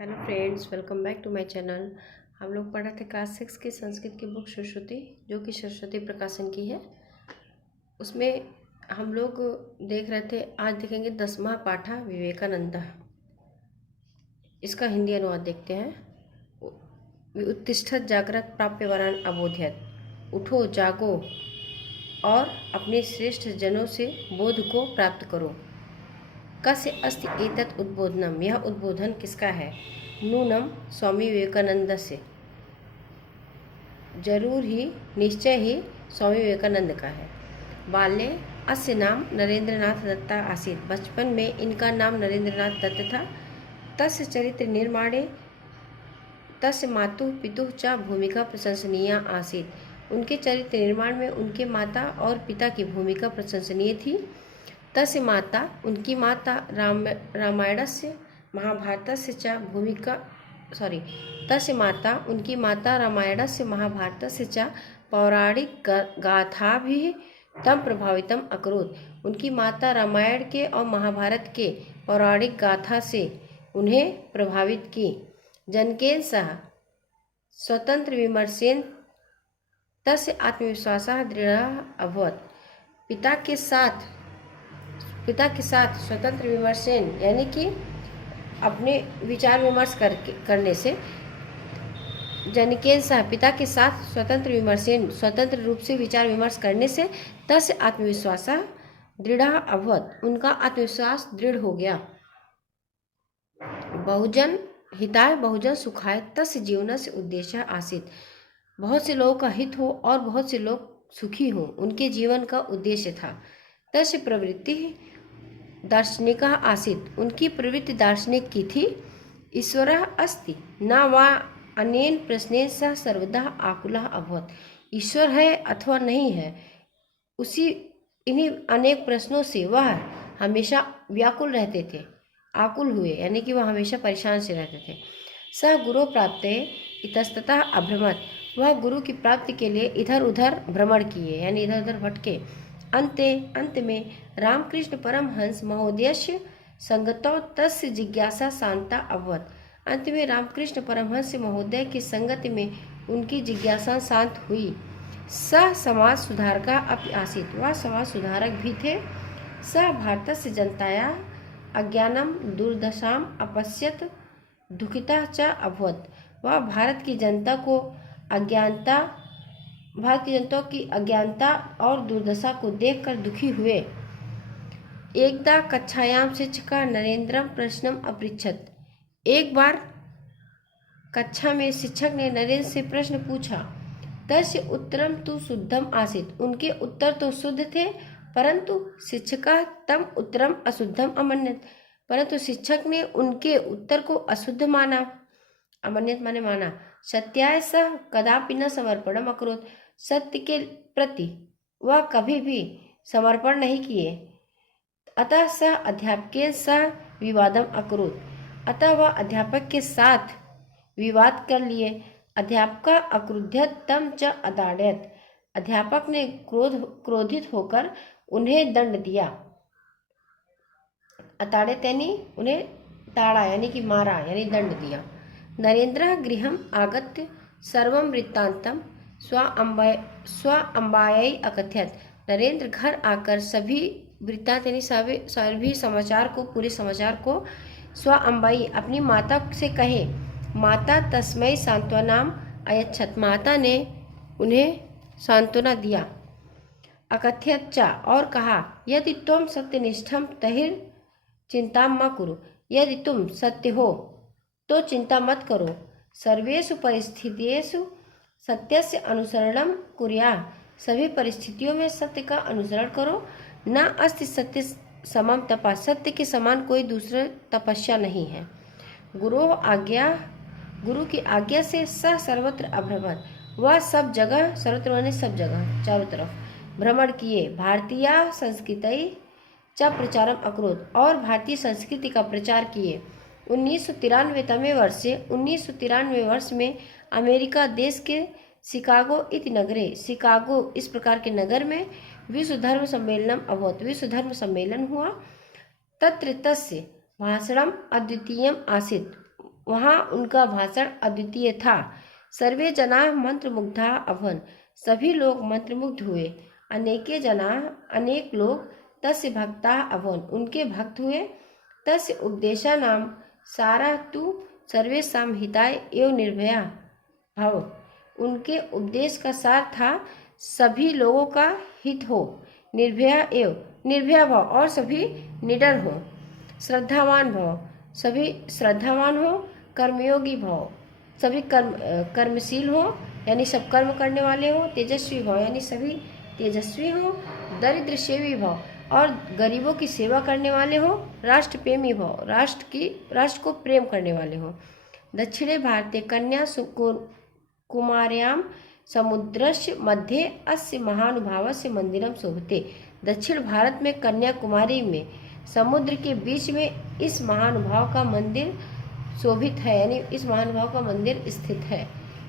Hello friends, welcome back to my channel. हम लोग पढ़ा थे क्लास 6 की संस्कृत की बुक सरस्वती, जो कि सरस्वती प्रकाशन की है। उसमें हम लोग देख रहे थे, आज देखेंगे 10वां पाठा विवेकानंद। इसका हिंदी अनुवाद देखते हैं। उत्तिष्ठत जागृत प्राप्य वरान अबोध्यत। उठो, जागो और अपने श्रेष्ठ जनों से बोध को प्राप्त करो। कस्य अस्ति एतत् उद्बोधनम, यह उद्बोधन किसका है? नूनम स्वामी विवेकानंद से। जरूर ही, निश्चय ही स्वामी विवेकानंद का है। बाल्ये अस्य नाम नरेंद्रनाथ दत्ता आसीत्। बचपन में इनका नाम नरेंद्रनाथ दत्त था। तस्य चरित्र निर्माणे तस्य मातुः पितुः च भूमिका प्रशंसनीया आसीत्। उनके चरित्र निर्माण में उनके माता और पिता की भूमिका प्रशंसनीय थी। तस्य माता, उनकी माता रामायणस्य महाभारतस्य च भूमिका तस्य माता, उनकी माता रामायणस्य महाभारतस्य च पौराणिक गाथाभिः तम प्रभावितम अकरोत्। उनकी माता रामायण के और महाभारत के पौराणिक गाथा से उन्हें प्रभावित की। जनकेन सह स्वतंत्र विमर्शेन तस्य आत्मविश्वासः दृढ़ः अभवत्। पिता के साथ स्वतंत्र विमर्शन यानी कि अपने विचार विमर्श करने से, जनकेन सह पिता के साथ स्वतंत्र रूप से विचार विमर्श करने से तस्य आत्मविश्वास दृढ़ अभवत्, उनका आत्मविश्वास दृढ़ हो गया। बहुजन हिताय बहुजन सुखाय तस्य जीवनस्य उद्देश्य आसीत्। बहुत से लोगों का हित हो और बहुत से लोग सुखी हो, उनके जीवन का उद्देश्य था। तस्य प्रवृत्ति दार्शनिक आसीत्। उनकी प्रवृत्ति दार्शनिक की थी। ईश्वरः अस्ति न वा अनेन प्रश्नेन सह सर्वदा आकुलः अभवत्। ईश्वर है अथवा नहीं है, इन्हीं अनेक प्रश्नों से वह हमेशा व्याकुल रहते थे। आकुल हुए यानी कि वह हमेशा परेशान से रहते थे। सह गुरु प्राप्ते इतस्ततः अभ्रमत्। वह गुरु की प्राप्ति के लिए इधर उधर भ्रमण किए, यानी इधर उधर भटके। अंत में रामकृष्ण परमहंस महोदयस्य संगतौ तस्य जिज्ञासा शांता अभवत्। अंत में रामकृष्ण परमहंस महोदय की संगति में उनकी जिज्ञासा शांत हुई। सह समाज सुधारका अपि आसीत्। वह समाज सुधारक भी थे। सह भारतस्य जनतायाः अज्ञानम दुर्दशाम अपश्यत दुखिता च अभवत्। वह भारत की जनता की अज्ञानता और दुर्दशा को देखकर दुखी हुए। एकदा कक्षायां शिक्षका नरेंद्रम प्रश्नम अपृच्छत्। एक बार कक्षा में शिक्षक ने नरेंद्र से प्रश्न पूछा। तस्य उत्तरम तु शुद्धम आसीत्। उनके उत्तर तो शुद्ध थे, परंतु शिक्षका तम उत्तरम अशुद्धम अमन्यत। परंतु शिक्षक ने उनके उत्तर को अशुद्ध माना। अमन्यत माने माना। सत्याय सह कदापि न समर्पणम अकरोत्। सत्य के प्रति वह कभी भी समर्पण नहीं किए। अतः सह अध्यापकेन सह विवादम अकरोत्। अतः वह अध्यापक के साथ विवाद कर लिए। अध्यापका अक्रुध्यत तम च अताड़यत। अध्यापक ने क्रोधित होकर उन्हें दंड दिया। अताड़ित यानी उन्हें ताड़ा यानी कि मारा, यानी दंड दिया। नरेंद्र गृहम आगत्य सर्वं वृत्तांतम स्वाअम्बायै अकथयत। नरेंद्र घर आकर सभी वृत्तांत यानी सभी समाचार को, पूरे समाचार को स्वाअम्बाई अपनी माता से कहे। माता तस्मै सांत्वनाम अयच्छत। माता ने उन्हें सांत्वना दिया। अकथयत च और कहा, यदि तुम सत्यनिष्ठम तहिर चिंता म कुरु। यदि तुम सत्य हो तो चिंता मत करो। सर्वेषु परिस्थितिषु सत्यस्य अनुसरणं कुर्याः। सभी परिस्थितियों में सत्य का अनुसरण करो। न अस्ति सत्य समम तपः। सत्य के समान कोई दूसरा तपस्या नहीं है। गुरु की आज्ञा से सह सर्वत्र अभ्रमत। वह सब जगह, सर्वत्र माने सब जगह, चारों तरफ भ्रमण किए। भारतीय संस्कृति च प्रचारम अकरोत्। और भारतीय संस्कृति का प्रचार किए। 1993 वर्ष में अमेरिका देश के शिकागो इति नगरे, शिकागो इस प्रकार के नगर में विश्व धर्म सम्मेलनम अभवत्। विश्व धर्म सम्मेलन हुआ। तत्र तस्य भाषणम अद्वितीयम आसीत्। वहाँ उनका भाषण अद्वितीय था। सर्वे जना मंत्रमुग्धा अभवन, सभी लोग मंत्रमुग्ध हुए। अनेके जना, अनेक लोग तस्य भक्ता अभवन, उनके भक्त हुए। तस्य उपदेशा नाम सारा तु सर्वेषां हिताय एवं निर्भया भव, उनके उपदेश का सार था सभी लोगों का हित हो, निर्भया भव और सभी निडर हो, श्रद्धावान भव सभी श्रद्धावान हो, कर्मयोगी भव सभी कर्मशील हो यानी सब कर्म करने वाले हो, तेजस्वी भव यानी सभी तेजस्वी हो, दरिद्र सेवी भव और गरीबों की सेवा करने वाले हो, राष्ट्र प्रेमी भव राष्ट्र को प्रेम करने वाले हो। दक्षिणे भारते कन्या कुमार्यां समुद्रस्य मध्ये अस्य महानुभावस्य मंदिरम शोभते, दक्षिण भारत में कन्याकुमारी में समुद्र के बीच में इस महानुभाव का मंदिर शोभित है, यानी इस महानुभाव का मंदिर स्थित है।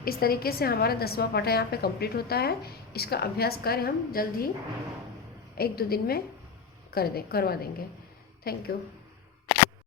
इस तरीके से हमारा 10वां पाठा यहाँ पे कंप्लीट होता है। इसका अभ्यास कार्य हम जल्द ही 1-2 दिन में करवा देंगे। Thank you.